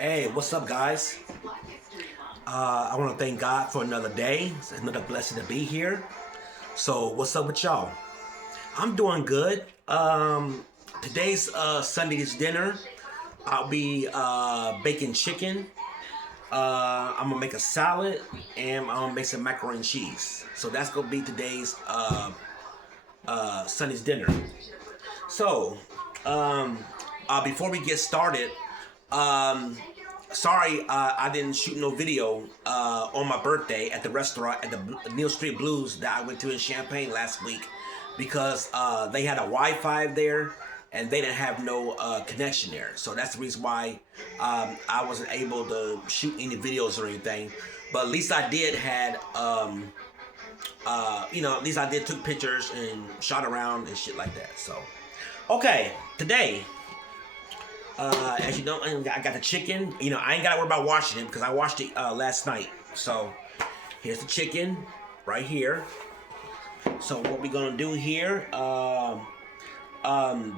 Hey, what's up, guys? I want to thank God for another day. It's another blessing to be here. So, what's up with y'all? I'm doing good. Today's Sunday's dinner. I'll be baking chicken. I'm gonna make a salad, and I'm gonna make some macaroni and cheese. So that's gonna be today's Sunday's dinner. So, um, before we get started, um, sorry, I didn't shoot no video on my birthday at the restaurant at the Neal Street Blues that I went to in Champaign last week because they had a Wi-Fi there and they didn't have no connection there. So that's the reason why I wasn't able to shoot any videos or anything. But at least I did had at least I did took pictures and shot around and shit like that. So okay, today. As you know, I got the chicken. I ain't got to worry about washing it because I washed it last night. So, here's the chicken right here. So, what we going to do here,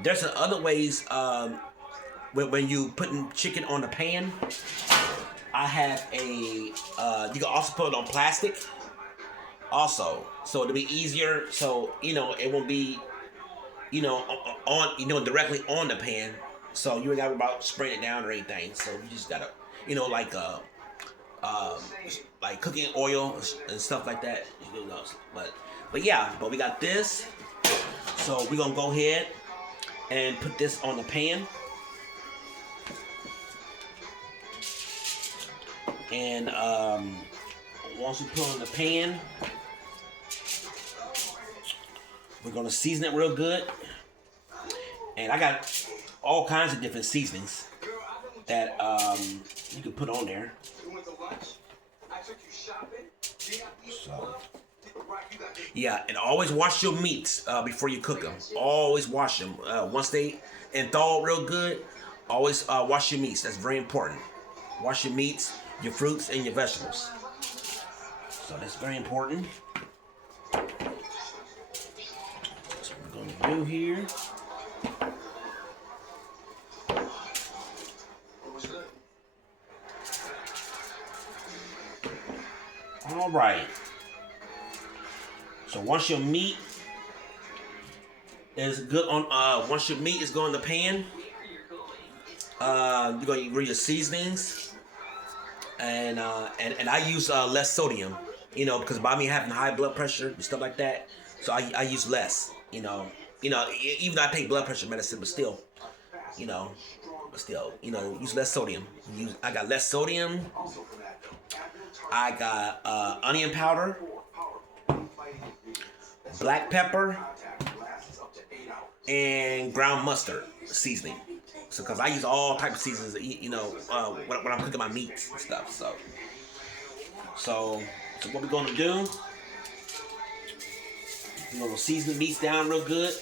there's some other ways when you putting chicken on the pan. I have you can also put it on plastic also. So, it'll be easier. So, it won't be, directly on the pan. So you ain't got to worry about spraying it down or anything. So you just gotta, like cooking oil and stuff like that. But we got this. So we're gonna go ahead and put this on the pan. And once we put it on the pan, we're gonna season it real good. And I got all kinds of different seasonings that you can put on there. So, yeah, and always wash your meats before you cook them. Always wash them. Once they thaw real good, always wash your meats. That's very important. Wash your meats, your fruits, and your vegetables. So that's very important. That's what we're going to do here. All right. So once your meat is good once your meat is going in the pan, you're gonna use your seasonings, and I use less sodium, because by me having high blood pressure and stuff like that, so I use less, even though I take blood pressure medicine, but still, use less sodium. I got less sodium. I got onion powder, black pepper, and ground mustard seasoning. So, because I use all type of seasonings, when I'm cooking my meats and stuff. So what we're gonna do? We're gonna season the meats down real good.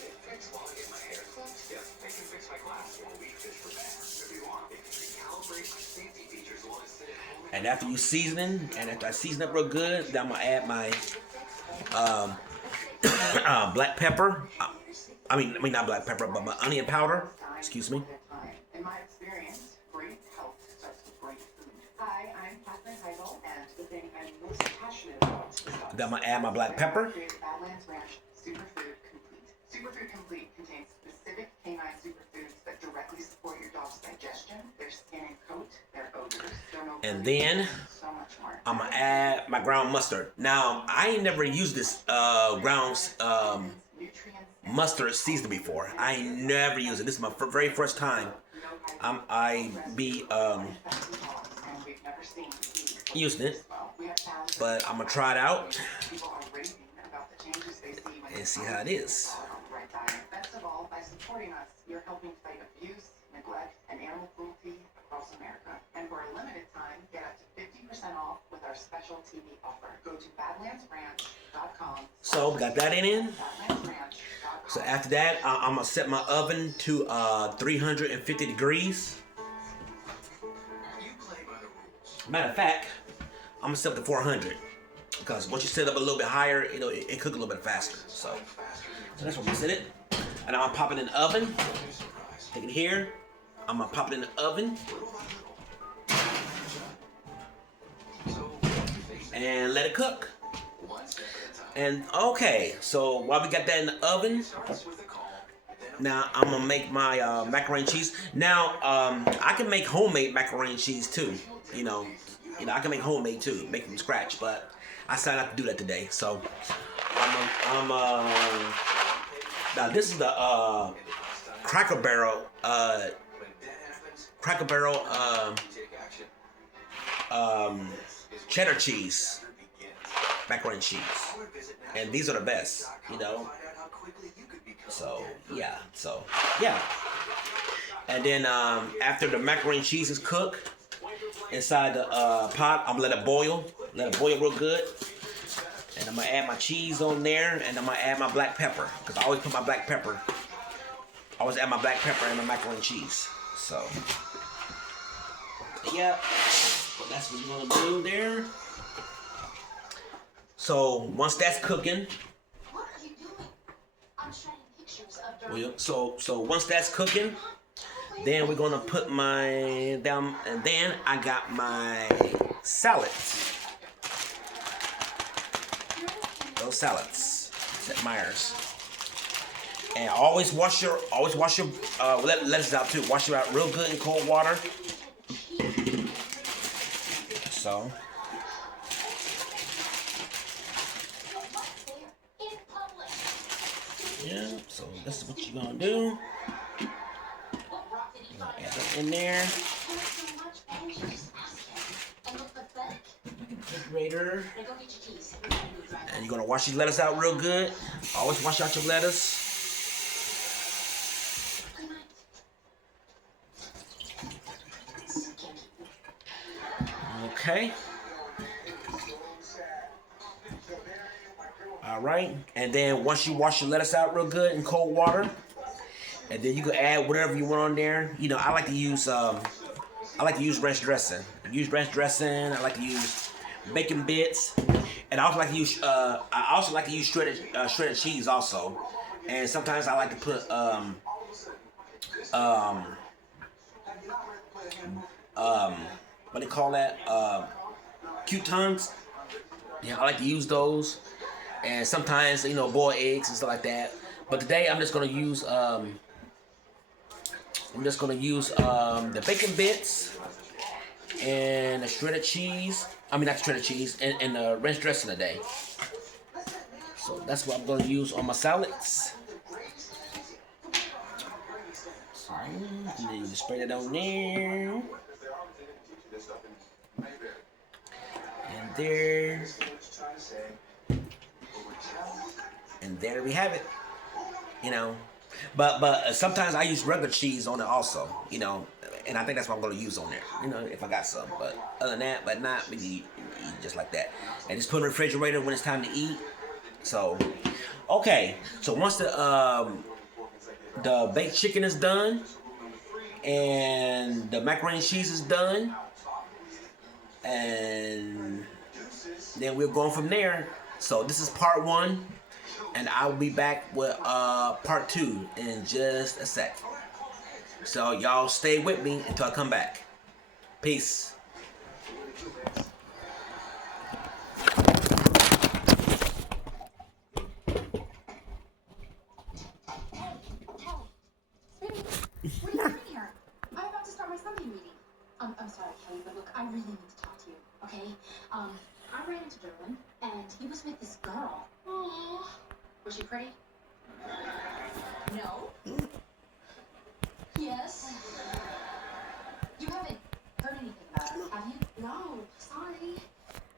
And after you seasoning, and after I season up real good, then I'm gonna add my black pepper. I mean not black pepper, but my onion powder. Excuse me. In my experience, great health starts with great food. Hi, I'm Catherine Heigl, and the thing I'm most passionate about is Then I'm gonna add my black pepper. Badlands Ranch Superfood Complete. Superfood Complete contains specific canine superfoods that directly support your dog's digestion, their skin and coat, their odors, their mobility, and then so much more. I'm gonna add my ground mustard. Now I ain't never used this ground mustard seasoning before. I ain't never used it. This is my very first time. Using it, but I'm gonna try it out and see how it is. Best of all, by supporting us, you're helping fight abuse, neglect, and animal cruelty across America. And for a limited time, get up to 50% off with our special TV offer. Go to badlandsranch.com. So we got that in. So after that, I'm gonna set my oven to 350 degrees. Matter of fact, I'm gonna set up to 400 because once you set it up a little bit higher, it cook a little bit faster. So that's where we set it. And I'm gonna pop it in the oven. Take it here. I'm gonna pop it in the oven. and let it cook. And okay, so while we got that in the oven, now I'm gonna make my macaroni and cheese. Now I can make homemade macaroni and cheese too. I can make homemade too, make from scratch. But I decided not to do that today. So now this is the Cracker Barrel cheddar cheese macaroni and cheese, and these are the best. So yeah. And then after the macaroni and cheese is cooked inside the pot, I'm gonna let it boil real good. And I'm gonna add my cheese on there, and I'm gonna add my black pepper, because I always put my black pepper. I always add my black pepper in my macaroni and cheese. So yeah, that's what we're gonna do there. So once that's cooking, What are you doing? I'm showing pictures of so once that's cooking, then we're gonna put my down, and then I got my salads. Those salads at Myers. And always wash your lettuce out too. Wash it out real good in cold water. So. Yeah, so this is what you're gonna do. You're gonna add that in there. Refrigerator. And you're gonna wash your lettuce out real good. Always wash out your lettuce. Okay. All right. And then once you wash your lettuce out real good in cold water, and then you can add whatever you want on there. I like to use ranch dressing. I like to use bacon bits, and I also like to use shredded cheese also. And sometimes I like to put what do you call that? Croutons. Yeah, I like to use those. And sometimes, boiled eggs and stuff like that. But today I'm just gonna use the bacon bits and the shredded cheese. I mean, not shredded cheese, and the ranch dressing today. So that's what I'm gonna use on my salads. So, and then you spray that on there. And there. And there we have it. But sometimes I use regular cheese on it also, and I think that's what I'm gonna use on there, if I got some. But other than that, but not really eat just like that. And just put in the refrigerator when it's time to eat. So, okay. So once the baked chicken is done and the macaroni and cheese is done, and then we're going from there. So this is part 1. And I'll be back with part 2 in just a sec. So y'all stay with me until I come back. Peace. What are you doing here? I'm about to start my Sunday meeting. I'm sorry, Kelly, but look, I really need to talk to you, okay? I ran into Derwin, and he was with this girl. Aww. Was she pretty? No. Yes. You haven't heard anything about her, have you? No, sorry.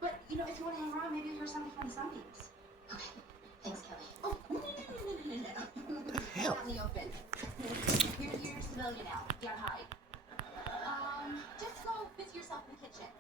But, if you want to hang around, maybe hear something from Sunbeams. Okay. Thanks, Kelly. Oh, no. What the hell? Out in the open. You're civilian now. You gotta hide. Just go busy yourself in the kitchen.